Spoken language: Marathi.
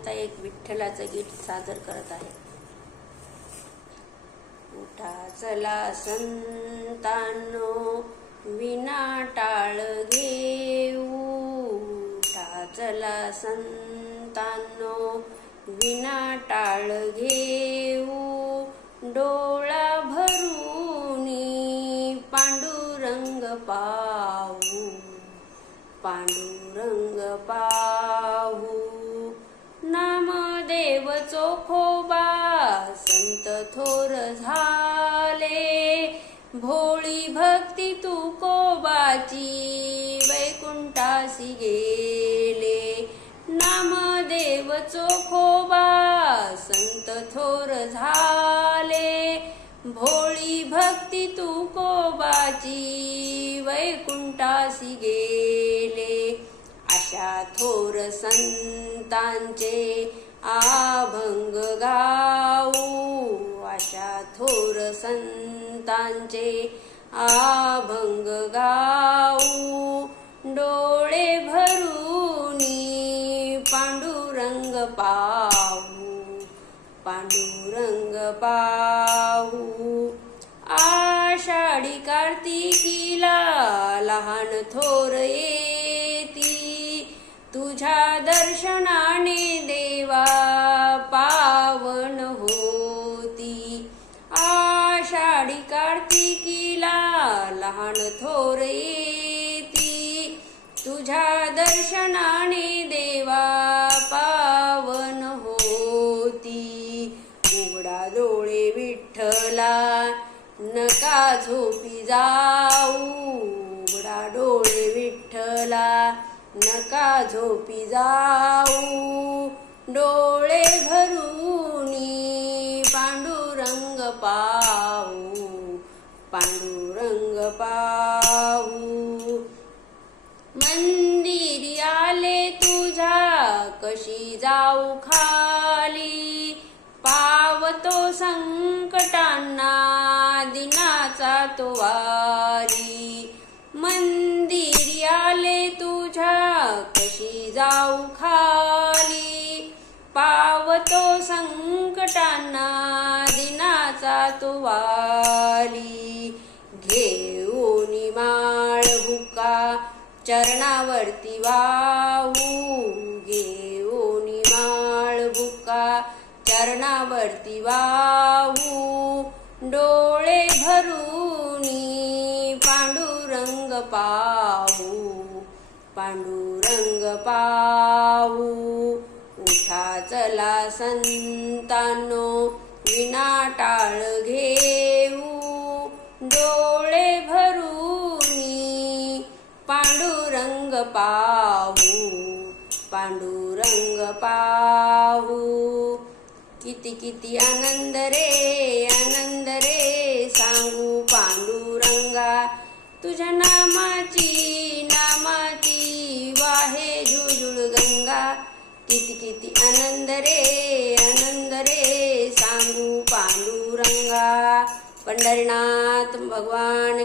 आता एक विठ्ठलाचं गीत सादर करत आहे. उठा चला संतांनो, विना टाळ घेऊ. उठा चला संतांनो, विना टाळ घेऊ. डोळा भरूनी पांडुरंग पाहू. पांडुरंग पाहू. नामदेव चोखोबा संत थोर झाले. भोळी भक्ती तुकोबाची वैकुंठासी गेले. नामदेव चोखोबा संत थोर झाले. भोळी भक्ती तुकोबाची वैकुंठासी गेले. अशा थोर संतांचे अभंग गाऊ. अशा थोर संतांचे अभंग गाऊ. डोळे भरूनी पांडुरंग पाहू. पांडुरंग पाहू. आषाढी कार्तिकीला लहान थोर येती. तुझ्या दर्शनाने देवा पावन होती. आषाढी कार्तिकीला लहान थोर येती. तुझ्या दर्शनाने देवा पावन होती. उघडा डोळे विठ्ठला, नका झोपी जाऊ. उघडा डोळे विठ्ठला, नका झोपी जाऊ. डोळे भरूनी पांडुरंग पाहू. पांडुरंग पाहू. मंदिरी आले तुझ्या, कशी जाऊ खाली. पावतो संकटांना, दिनाचा तो वारी. मंदिरी आले तुझ्या, कशी जाऊ खाली. पावतो संकटांना, दिनाचा तो वारी. घेऊनी माळ बुका, चरणावरती वाहू. घेऊनी माळ बुका, चरणावरती वाहू. डोळे भरूनी पांडुरंग पाहू. पांडुरंग पाहू. उठा चला संतांनो, विना टाळ घेऊ. डोळे भरूनी पांडुरंग पाहू. पांडुरंग पाहू. किती किती आनंद रे सांगू पांडुरंगा. तुझ्या नामाची वाहे झुळझुळ गंगा. किती किती आनंद रे सांगू पांडुरंगा. पंढरीनाथ भगवान